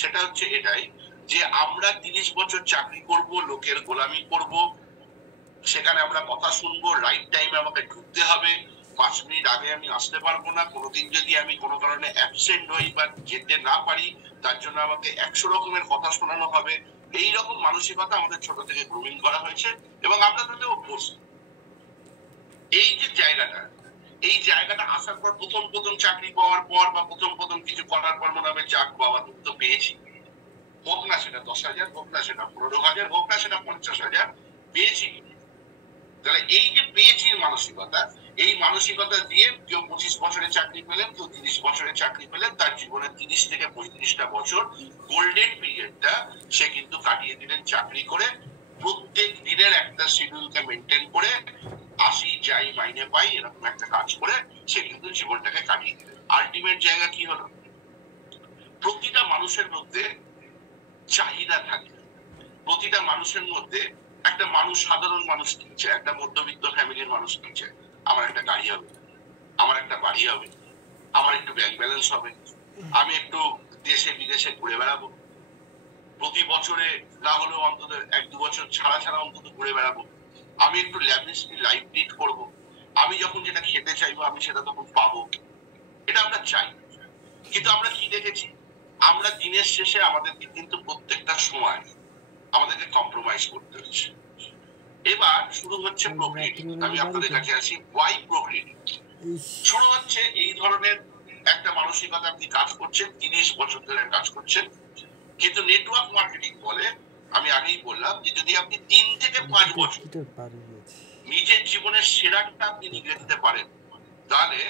সেটা হচ্ছে এটাই যে আমরা 30 বছর চাকরি করব, লোকের গোলামি করব, সেখানে আমরা কথা শুনবো, রাইট টাইমে আমাকে ঢুকতে হবে, 5 মিনিট আগে আমি আসতে পারবো না, কোনোদিন যদি আমি কোনো কারণে অ্যাবসেন্ট হই বা যেতে না পারি তার জন্য আমাকে 100 রকমের কথা শোনানো হবে। এইরকম মানসিকতা আমাদের ছোট থেকে গ্রুমিং করা হয়েছে এবং আমরা তাতে অভ্যস্ত। এই যে এই জায়গাটা আসার পর প্রথম চাকরি পাওয়ার পর বা প্রথম কিছু করার পর মনে হবে যাক বাবা তুমি তো পেয়েছি, হোক না সেটা 10,000, হোক না সেটা 15,000, হোক না সেটা 50,000, পেয়েছি। তাহলে এই যে পেয়েছি মানসিকতা, এই মানসিকতা দিয়ে কেউ 25 বছরে চাকরি পেলেন, কেউ 30 বছরে চাকরি পেলেন, তার জীবনে 30 থেকে 35টা বছর গোল্ডেন পিরিয়ডটা সে কিন্তু কাটিয়ে দিলেন চাকরি করে, প্রত্যেক দিনের একটা শিডিউলকে মেনটেন করে, আসি যাই মাইনে পাই এরকম একটা কাজ করে সে কিন্তু জীবনটাকে কাটিয়ে দিলেন। আলটিমেট জায়গা কি হলো? প্রতিটা মানুষের মধ্যে চাহিদা থাকে, প্রতিটা মানুষের মধ্যে একটা মানুষ, সাধারণ মানুষ কিনছে, একটা মধ্যবিত্ত ফ্যামিলির মানুষ কিনছে আমার একটা গাড়ি হবে, আমার একটা বাড়ি হবে, আমার একটু ব্যাংক ব্যালেন্স হবে, আমি একটু দেশে বিদেশে ঘুরে বেড়াবো, প্রতি বছরে না হলেও অন্তত 1-2 বছর ছাড়া অন্তত ঘুরে বেড়াবো, আমি একটু ল্যাভিশলি লাইফ লিড করবো, আমি যখন যেটা খেতে চাইবো আমি সেটা তখন পাবো, এটা আমরা চাই। কিন্তু আমরা কি দেখেছি? আমরা দিনের শেষে আমাদেরকে কিন্তু প্রত্যেকটা সময় আমাদেরকে কম্প্রোমাইজ করতে হচ্ছে। এবার শুরু হচ্ছে প্রকৃতি। আমি আপনাদের কাছে আসি, ওয়াই প্রকৃতি শুরু হচ্ছে? এই ধরনের একটা মানসিকতা আপনি কাজ করছেন, 30 বছর ধরে কাজ করছেন, কিন্তু নেটওয়ার্ক মার্কেটিং বলে, আমি আগেই বললাম যে যদি আপনি 3 থেকে 5 বছর নিজের জীবনের সেরাটা আপনি নিয়ে দিতে পারেন, তাহলে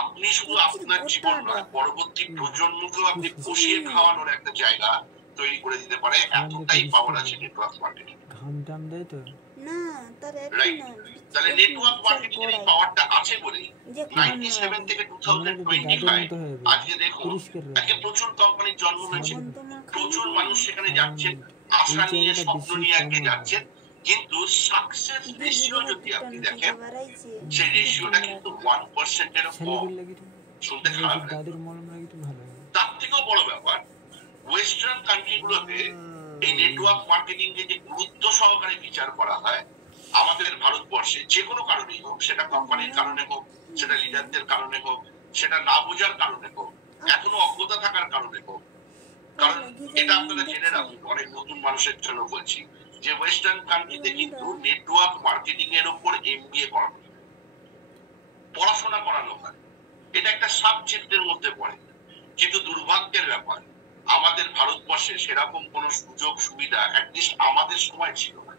আপনি শুধু আপনার জীবন নয়, পরবর্তী প্রজন্মকেও আপনি বসিয়ে খাওয়ানোর একটা জায়গা তৈরি করে দিতে পারে। এতটাই পাওয়ার আছে নেটওয়ার্ক মার্কেটিং। তাহলে নেটওয়ার্ক মার্কেটিং এর পাওয়ারটা আছে বলেই 97 থেকে 2025 আজকে দেখুন, আজকে প্রচুর কোম্পানির জন্ম হয়েছে, প্রচুর মানুষ সেখানে যাচ্ছেন, আশা নিয়ে স্বপ্ন নিয়ে আগে যাচ্ছেন, কিন্তু সাকসেস রেশিও যদি আপনি দেখেন, সেই রেশিওটা কিন্তু 1% এর কম। শুনতে খারাপ লাগে, তার থেকেও বড় ব্যাপার, ওয়েস্টার্ন কান্ট্রিগুলোতে এই নেটওয়ার্ক মার্কেটিং কে যে গুরুত্ব সহকারে বিচার করা হয়, আমাদের ভারতবর্ষে যে কোনো কারণেই হোক, সেটা কোম্পানির কারণে হোক, সেটা লিডারদের কারণে হোক, সেটা না বোঝার কারণে হোক, এখনো অজ্ঞতা থাকার কারণে হোক, কারণ এটা আপনারা জেনে রাখুন, অনেক নতুন মানুষের জন্য বলছি যে ওয়েস্টার্ন কান্ট্রিতে কিন্তু নেটওয়ার্ক মার্কেটিং এর উপর MBA করানো, পড়াশোনা করানো হয়, এটা একটা সাবজেক্টের মধ্যে পড়ে। কিন্তু দুর্ভাগ্যের ব্যাপার, আমাদের ভারতবর্ষে সেরকম কোনো সুযোগ সুবিধা অ্যাটলিস্ট আমাদের সময় ছিল না।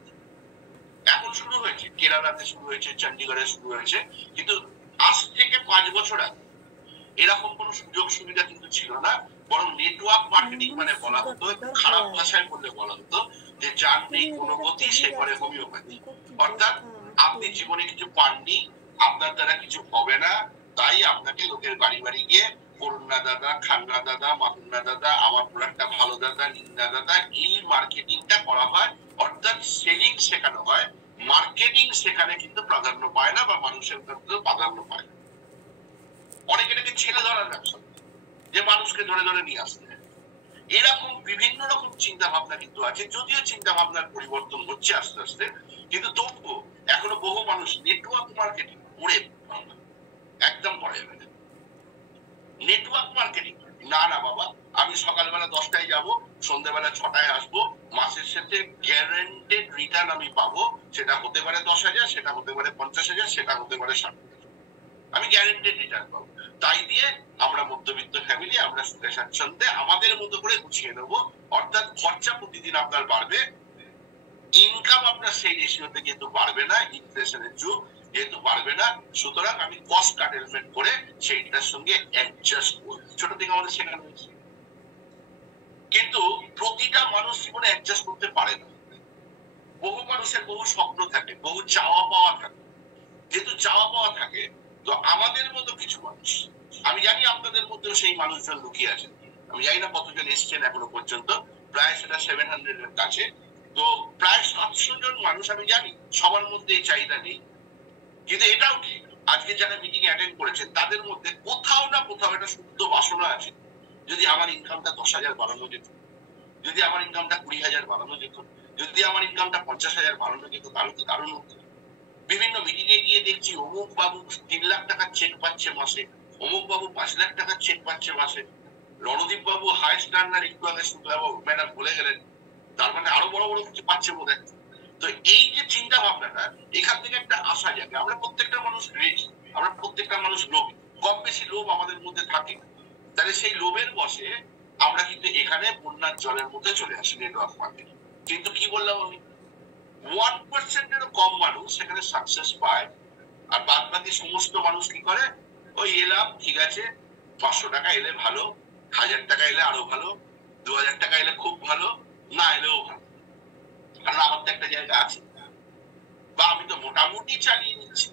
এখন শুরু হয়েছে, কেরালাতে শুরু হয়েছে, চণ্ডীগড়ে শুরু হয়েছে, কিন্তু আজ থেকে 5 বছর আগে এরকম কোনো সুযোগ সুবিধা কিন্তু ছিল না। বরং নেটওয়ার্ক মার্কেটিং মানে বলা হতো, খারাপ ভাষায় বললে বলা হতো যে যার নেই কোনো গতি সে করে হোমিওপ্যাথি। অর্থাৎ আপনি জীবনে কিছু পাননি, আপনার দ্বারা কিছু হবে না, তাই আপনাকে লোকের বাড়ি বাড়ি গিয়ে করুণা দাদা, খান্না দাদা, মাহুন্না দাদা, আমার প্রোডাক্টটা ভালো দাদা, নিন্দা দাদা, এই মার্কেটিংটা করা হয়। অর্থাৎ সেলিং শেখানো হয়, মার্কেটিং সেখানে কিন্তু প্রাধান্য পায় না বা মানুষের ক্ষেত্রে প্রাধান্য পায়। অনেকে এটাকে ছেলে ধরার ব্যবসা, যে মানুষকে ধরে ধরে নিয়ে আসতে, এরকম বিভিন্ন রকম চিন্তা ভাবনা কিন্তু আছে। যদিও চিন্তা ভাবনার পরিবর্তন হচ্ছে আস্তে আস্তে, কিন্তু তবুও এখনো বহু মানুষ নেটওয়ার্ক মার্কেটিং করে একদম করা যাবে না। নেটওয়ার্ক মার্কেটিং না বাবা, আমি সকালবেলা 10টায় যাবো, সন্ধ্যাবেলা 6টায় আসবো, মাসের শেষে গ্যারান্টেড রিটার্ন আমি পাবো, সেটা হতে পারে 10,000, সেটা হতে পারে 50,000, সেটা হতে পারে 60,000, আমি গ্যারান্টেড রিটার্ন পাবো। তাই দিয়ে আমরা মধ্যবিত্ত ফ্যামিলি, আমরা সুখে স্বাচ্ছন্দ্যে আমাদের মতো করে গুছিয়ে নেবো। অর্থাৎ খরচা প্রতিদিন আপনার বাড়বে, ইনকাম আপনার সেই রেশিওতে যেহেতু বাড়বে না, ইনফ্লেশনের যুগ যেহেতু বাড়বে না, সুতরাং আমি কস্ট কাটেলমেন্ট করে সেইটার সঙ্গে অ্যাডজাস্ট করব। ছোট থেকে আমাদের শেখানো হয়েছে, কিন্তু প্রতিটা মানুষ জীবনে অ্যাডজাস্ট করতে পারে না। বহু মানুষের বহু স্বপ্ন থাকে, বহু চাওয়া পাওয়া থাকে, যেহেতু চাওয়া পাওয়া থাকে, তো আমাদের মতো কিছু মানুষ, আমি জানি আপনাদের মধ্যেও সেই মানুষজন লুকিয়ে আছেন, আমি জানি না কতজন এসছেন এখনো পর্যন্ত, প্রায় সেটা 700 এর কাছে, তো প্রায় 700 জন মানুষ আমি জানি সবার মধ্যে এই চাহিদা নেই। কিন্তু এটাও ঠিক, আজকে যারা মিটিং অ্যাটেন্ড করেছেন তাদের মধ্যে কোথাও না কোথাও একটা সুপ্ত বাসনা আছে, যদি আমার ইনকামটা 10,000 বাড়ানো যেত, যদি আমার ইনকামটা 20,000 বাড়ানো যেত, যদি আমার ইনকামটা 50,000 বাড়ানো যেত, তাহলে তো দারুণ হতো। বিভিন্ন মিটিং এ গিয়ে দেখছি অমুক বাবু 3 লাখ টাকার চেক পাচ্ছে মাসে, অমুক বাবু 5 লাখ টাকার চেক পাচ্ছে মাসে, রণদীপ বাবু হাই স্ট্যান্ডার্ড একটু আগে শুক্লা বাবু ম্যাডাম বলে গেলেন, তার মানে আরো বড় বড় কিছু পাচ্ছে বোধ হয়। তো এই যে চিন্তা ভাবনাটা, এখান থেকে একটা আশা জাগে। আমরা প্রত্যেকটা মানুষ রেডি, আমরা প্রত্যেকটা মানুষ লোভী, কম বেশি লোভ আমাদের মধ্যে থাকে। তাহলে সেই লোভের বসে আমরা কিন্তু এখানে বন্যার জলের মধ্যে চলে আসি নেটওয়ার্ক মার্কেটিং। কিন্তু কি বললাম আমি, 1%-এরও কম মানুষ সেখানে সাকসেস পায়, আর বাদ বাকি সমস্ত মানুষ কি করে, ওই এলাম ঠিক আছে, 500 টাকা এলে ভালো, 1000 টাকা এলে আরো ভালো, 2000 টাকা এলে খুব ভালো, না এলেও ভালো, কারণ আমার তো একটা জায়গা আছে, বা আমি তো মোটামুটি চালিয়ে নিচ্ছি।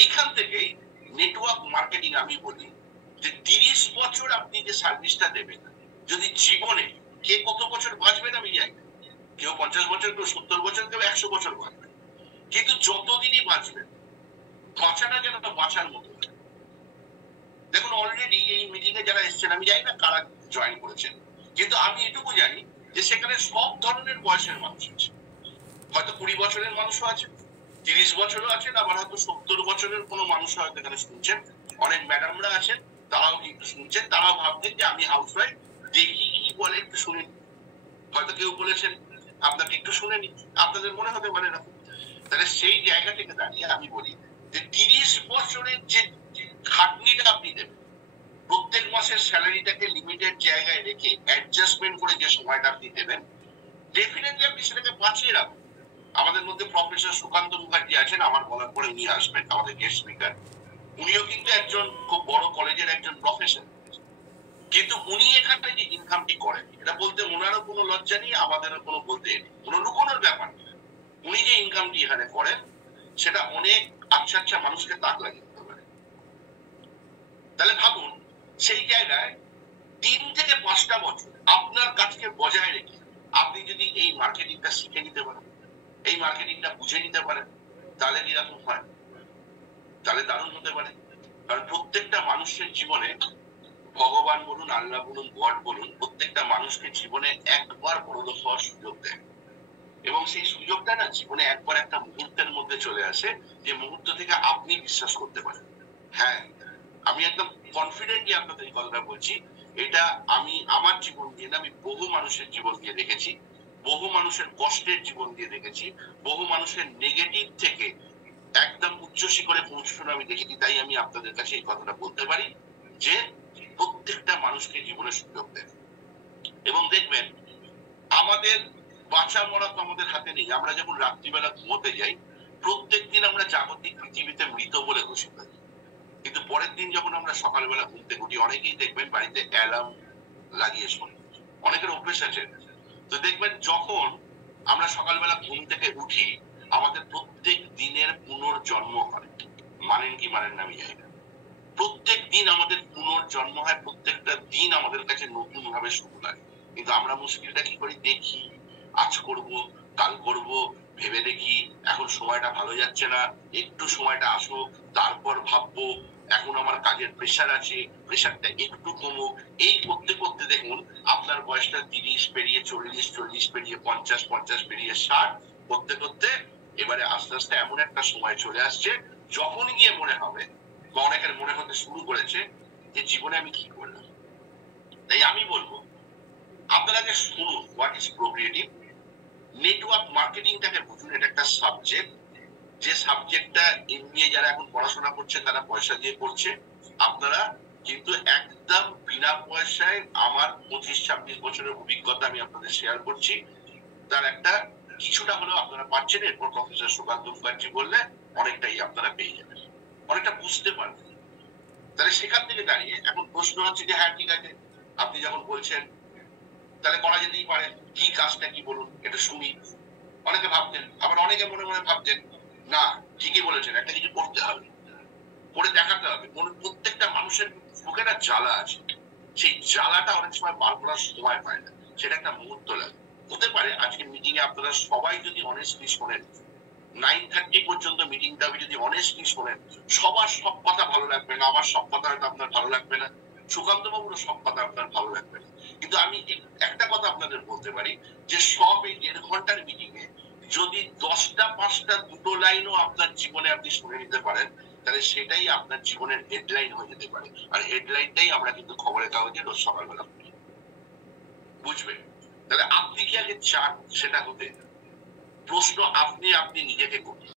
এইখান থেকেই নেটওয়ার্ক মার্কেটিং আমি বলি যে 30 বছর আপনি যে সার্ভিসটা দেবেন, যদি জীবনে কে কত বছর বাঁচবেন আমি জানি, কেউ 50 বছর, কেউ 70 বছর, কেউ 100 বছর বাঁচবেন, কিন্তু যতদিনই বাঁচবেন বাঁচাটা যেন বাঁচার মতো। দেখুন অলরেডি এই মিটিং এ যারা এসেছেন, আমি জানি না কারা জয়েন করেছেন, কিন্তু আমি এটুকু জানি যে সেখানে সব ধরনের বয়সের মানুষ আছে। হয়তো 20 বছরের মানুষও আছে, 30 বছরও আছেন, আবার হয়তো 70 বছরের কোনো মানুষ হয়তো এখানে শুনছেন। অনেক ম্যাডামরা আছেন, তারাও কিন্তু শুনছেন, তারাও ভাবছেন যে আমি হাউস ওয়াইফ, দেখি কি বলে একটু শুনে। হয়তো কেউ বলেছেন আপনাকে একটু শুনে নি, আপনাদের মনে হতে পারে না। তাহলে সেই জায়গা থেকে দাঁড়িয়ে আমি বলি যে 30 বছরের যে খাটনিটা আপনি দেবেন, প্রত্যেক মাসের স্যালারিটাকে লিমিটেড জায়গায় রেখে অ্যাডজাস্টমেন্ট করে যে সময়টা আপনি দেবেন, ডেফিনেটলি আপনি সেটাকে বাঁচিয়ে রাখবেন। আমাদের মধ্যে প্রফেসর সুকান্ত মুখার্জি আছেন, আমার বলার পরে উনি আসবেন আমাদের গেস্ট স্পিকার। উনিও কিন্তু একজন খুব বড় কলেজের একজন প্রফেসর, কিন্তু উনি এখানে যে ইনকামটি করেন, এটা বলতে ওনারও কোনো লজ্জা নেই, আমাদেরও কোনো বলতে কোনো লুকোনোর ব্যাপার নেই। উনি যে ইনকামটি এখানে করেন সেটা অনেক আচ্ছা আচ্ছা মানুষকে তাক লাগিয়ে দিতে পারে। তাহলে ভাবুন, সেই জায়গায় 3 থেকে 5টা বছর আপনার কাজকে বজায় রেখে আপনি যদি এই মার্কেটিংটা শিখে নিতে পারেন, এই মার্কেটিংটা বুঝে নিতে পারেন, তাহলে কিরকম হয়, তাহলে দারুণ হতে পারে। কারণ প্রত্যেকটা মানুষের জীবনে, ভগবান বলুন, আল্লাহ বলুন, গড বলুন, প্রত্যেকটা মানুষকে জীবনে একবার বড়লোক হওয়ার সুযোগ দেয়, এবং সেই সুযোগটা না জীবনে একবার একটা মুহূর্তের মধ্যে চলে আসে, যে মুহূর্ত থেকে আপনি বিশ্বাস করতে পারেন। হ্যাঁ, আমি একদম কনফিডেন্টলি আপনাদের এই কথাটা বলছি, এটা আমি আমার জীবন দিয়ে না, আমি বহু মানুষের জীবন দিয়ে দেখেছি, বহু মানুষের কষ্টের জীবন দিয়ে দেখেছি, বহু মানুষের নেগেটিভ থেকে একদম উচ্চ শিখরে পৌঁছানো আমি দেখেছি। তাই আমি আপনাদের কাছে এই কথাটা বলতে পারি যে প্রত্যেকটা মানুষকে জীবনে সুযোগ দেয়। এবং দেখবেন, আমাদের বাঁচা মরা তো আমাদের হাতে নেই। আমরা যখন রাত্রিবেলা ঘুমোতে যাই, প্রত্যেক দিন আমরা জাগতিক পৃথিবীতে মৃত বলে ঘোষিত হই, কিন্তু পরের দিন যখন আমরা সকালবেলা ঘুম থেকে উঠি, অনেকেই দেখবেন বাড়িতে অ্যালার্ম লাগিয়ে শোনে, অনেকের অভ্যেস আছে। তো দেখবেন যখন আমরা সকালবেলা ঘুম থেকে উঠি, আমাদের প্রত্যেক দিনের পুনর্জন্ম হয়। মানেন কি মানেন না আমি জানি না, প্রত্যেক দিন আমাদের পুনর্জন্ম হয়, প্রত্যেকটা দিন আমাদের কাছে নতুন ভাবে শুরু লাগে। কিন্তু আমরা মুশকিলটা কি করি, দেখি আজ করব, কাল করব, ভেবে দেখি এখন সময়টা ভালো যাচ্ছে না, একটু সময়টা আসুক তারপর ভাববো, এখন আমার কাজের প্রেশার আছে, প্রেশারটা একটু কমুক। এই করতে করতে দেখুন আপনার বয়সটা 30 পেরিয়ে 40, 40 পেরিয়ে 50, 50 পেরিয়ে 60 করতে করতে এবারে আস্তে আস্তে এমন একটা সময় চলে আসছে যখন গিয়ে মনে হবে, বা অনেকের মনে হতে শুরু করেছে, যে জীবনে আমি কি করলাম। তাই আমি বলবো আপনারা যে শুনুন হোয়াট ইজ প্রোক্রিয়েটিভ, নেটওয়ার্ক মার্কেটিংটাকে বুঝুন। এটা একটা সাবজেক্ট, যে সাবজেক্টটা নিয়ে যারা এখন পড়াশোনা করছে তারা পয়সা দিয়ে করছে, আপনারা কিন্তু একদম বিনা পয়সায় আমার 25-26 বছরের অভিজ্ঞতা আমি আপনাদের শেয়ার করছি, তার একটা কিছুটা হলেও আপনারা পাচ্ছেন। এরপর প্রফেসর সুকান্ত মুখার্জি বললে অনেকটাই আপনারা পেয়ে যাবেন, অনেকটা বুঝতে পারবেন। তাহলে সেখান থেকে দাঁড়িয়ে এখন প্রশ্ন হচ্ছে যে হ্যাঁ ঠিক আছে, আপনি যখন বলছেন তাহলে করা যেতেই পারে, কি কাজটা কি বলুন, এটা শুনি। অনেকে ভাবতেন, আবার অনেকে মনে মনে ভাবতেন না ঠিকই বলেছেন, একটা কিছু করতে হবে, করে দেখাতে হবে। প্রত্যেকটা মানুষের মুখে না জ্বালা আছে, সেই জ্বালাটা অনেক সময় বার করার সময় পায় না, সেটা একটা মুহূর্ত লাগে। হতে পারে আজকে মিটিং এ আপনারা সবাই যদি অনেস্টলি শোনেন, 9:30 পর্যন্ত মিটিংটা যদি অনেস্টলি শোনেন, সবার সব কথা ভালো লাগবে না, আমার সব কথা হয়তো আপনার ভালো লাগবে না, সুকান্ত বাবুরও সব কথা আপনার ভালো লাগবে না, কিন্তু আমি একটা কথা আপনাদের বলতে পারি যে সব এই 1.5 ঘন্টার মিটিং এ যদি 10টা 5টা 2 লাইনও আপনার জীবনে আপনি শুনে নিতে পারেন, তাহলে সেটাই আপনার জীবনের হেডলাইন হয়ে যেতে পারে। আর হেডলাইনটাই আমরা কিন্তু খবরের কাগজে রোজ সকালবেলা পড়ি, বুঝবেন? তাহলে আপনি কি আগে চান সেটা হতে? প্রশ্ন আপনি নিজেকে করুন।